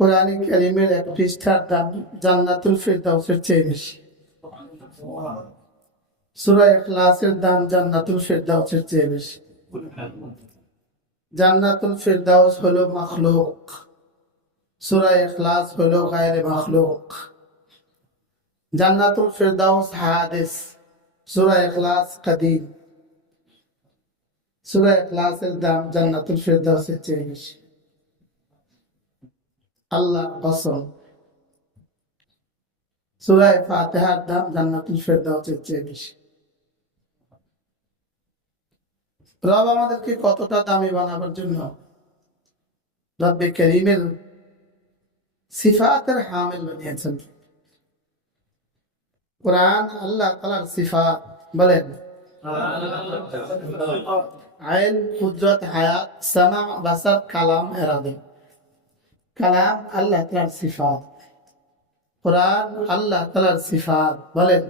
কোরআনে কারীমের এক পৃষ্ঠার দাম জান্নাতুল ফেরদাউসের চেয়ে বেশি। সূরা ইখলাসের দাম জান্নাতুল ফেরদাউসের চেয়ে বেশি। জান্নাতুল ফেরদাউস হলো মাখলুক, সূরা ইখলাস হলো গায়রে মাখলুক। জান্নাতুল ফেরদাউস হাদিস, সূরা ইখলাস কাদিম। সূরা ইখলাসের দাম জান্নাতুল ফেরদাউসের চেয়ে বেশি। আল্লাহ কসম, সূরা ফাতিহার দাম জান্নাতুল ফেরদাউসের চেয়ে বেশি। রব আমাদেরকে কতটা দামি বানাবার জন্য রব্বে কারীমের সিফাতের হামিল বানিয়েছেন। কোরআন আল্লাহ তাআলার সিফাত, বলেন আইন, কুদরত, হায়াত, সামা, বাসার, কালাম, ইরাদা। কালাম আল্লাহ তাআলার সিফাত, কোরআন আল্লাহ তাআলার সিফাত, বলেন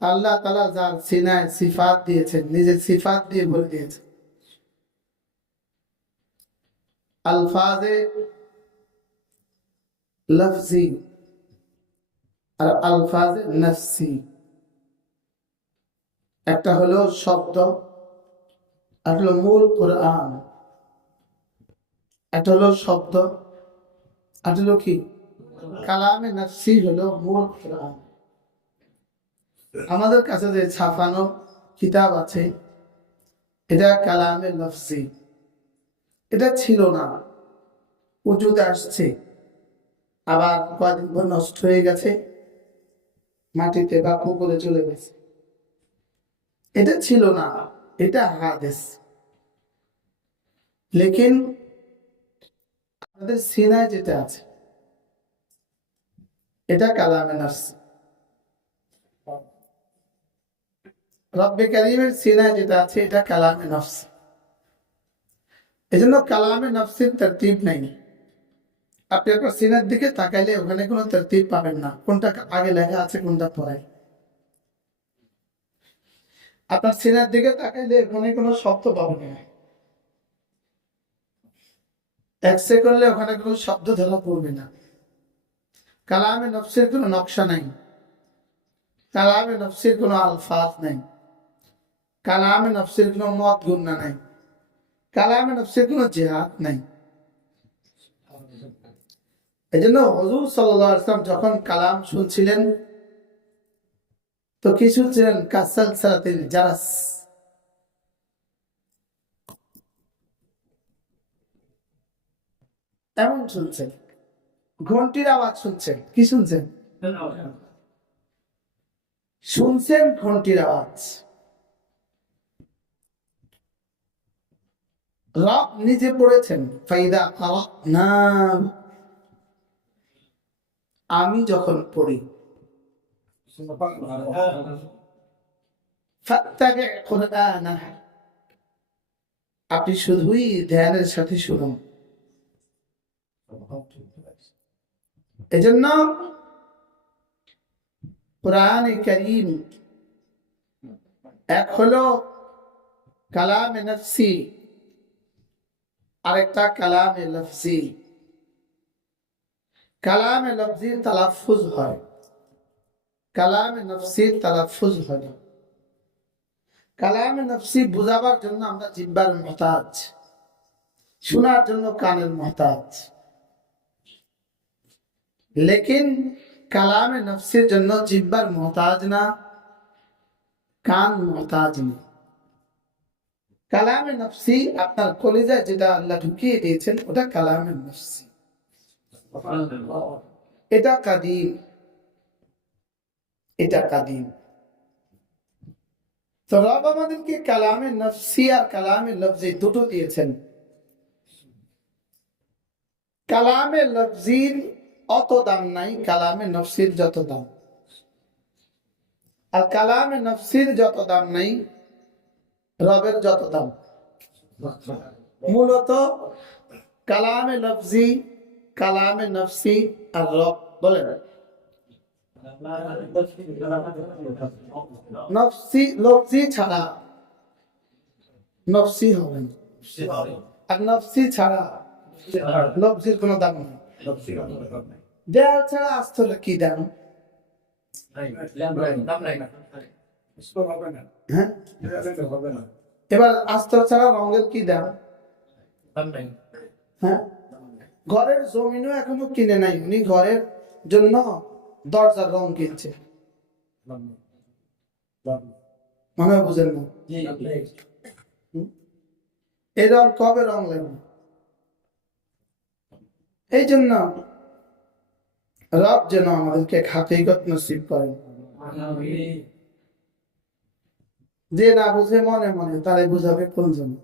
আল্লাহ তাআলা যার সিনায় সিফাত দিয়েছেন, নিজের সিফাত দিয়ে বলে দিয়েছেন। আলফাজে লফজি আর আলফাজে নফসি। একটা হলো শব্দ, আর হলো মূল কোরআন। একটা হলো শব্দ, আর হলো কি কালামে নফসি, হলো মূল কোরআন। আমাদের কাছে যে ছাপানো কিতাব আছে, এটা কালামে নফসি। এটা ছিল না, উজুদে আসছে, আবার কয়েকদিন পর নষ্ট হয়ে গেছে, মাটিতে বা পুকুরে চলে গেছে। এটা ছিল না, এটা হাদিস। লেকিন আমাদের সিনায় যেটা আছে, এটা কালামে নফসি। রব্বে কারীমের সিনায় যেটা আছে, এটা কালামে নফসি। এজন্য কালামে নফসির তরতিব নাই। আপনি আপনার সিনার দিকে তাকাইলে ওখানে কোনো তরতিব পাবেন না, কোনটা আগে লেখা আছে কোনটা পরে। আপনার সিনার দিকে তাকাইলে ওখানে কোনো শব্দ পাবেন না, এক্সরে করলে ওখানে কোনো শব্দ ধরা পড়বে না। কালামে নফসির কোনো নকশা নাই, কালামে নফসির কোনো আলফাজ নাই, কালামে নফসির কোনো মত গুণনা নাই, কালামে নফসির কোনো জিহাদ নাই। এই জন্য হুজুর সাল্লাল্লাহু আলাইহি ওয়াসাল্লাম যখন কালাম শুনছিলেন, তো কি শুনছিলেন? কাসালসালাতিল জারাস, এমন শুনছেন। ঘন্টির আওয়াজ শুনছেন। কি শুনছেন? শুনছেন ঘন্টির আওয়াজ। রব নিজে পড়েছেন, ফাইদা না, আমি যখন পড়ি, আপনি শুধুই ধ্যানের সাথে শুনুন। এজন্য কোরআনে কারীম এক হলো কালামে নফসি, আরেকটা কালামে লফজি। কালামে লফজির তালাফুজ হয়, কালামে নফসির তালাফুজ হয় না। কালামে নফসি বুঝাবার জন্য আমরা জিহ্বার মুহতাজ, শোনার জন্য কানের মুহতাজ। লেকিন কালামে নফসির জন্য জিহ্বার মুহতাজ না, কান মুহতাজ না। কালামে নফসি আপনার কলিজায় যেটা আল্লাহ ঢুকিয়ে দিয়েছেন, ওটা কালামে নফসি। এটা কাদিম, এটা কাদিম। তো রব আমাদেরকে কালামে নফসি আর কালামে লফজি দুটো দিয়েছেন। কালামে লফজির অত দাম নাই কালামে নফসির যত দাম, আর কালামে নফসির যত দাম নাই রবের যত দাম। মূলত কালামে লফজি, কালামে নফসি আর রব, বলেন নফসি লফজি ছাড়া নফসি হবে না, আর নফসি ছাড়া লফজির কোনো দাম নেই। দেয়াল ছাড়া আস্তর কি দাম? হ্যাঁ, এবার আস্তর ছাড়া রঙের কি দাম? হ্যাঁ, ঘরের জমিনও এখনো কিনে নাই, উনি ঘরের জন্য দরজার রং কিনছে। মনে হয় বুঝেন না? এই রং কবে রং লাগবে? এই জন্য রব যেন আমাদেরকে হাকিকত নসিব করেন। যে না বুঝে মনে মনে তারে বুঝাবে কোন জন্য?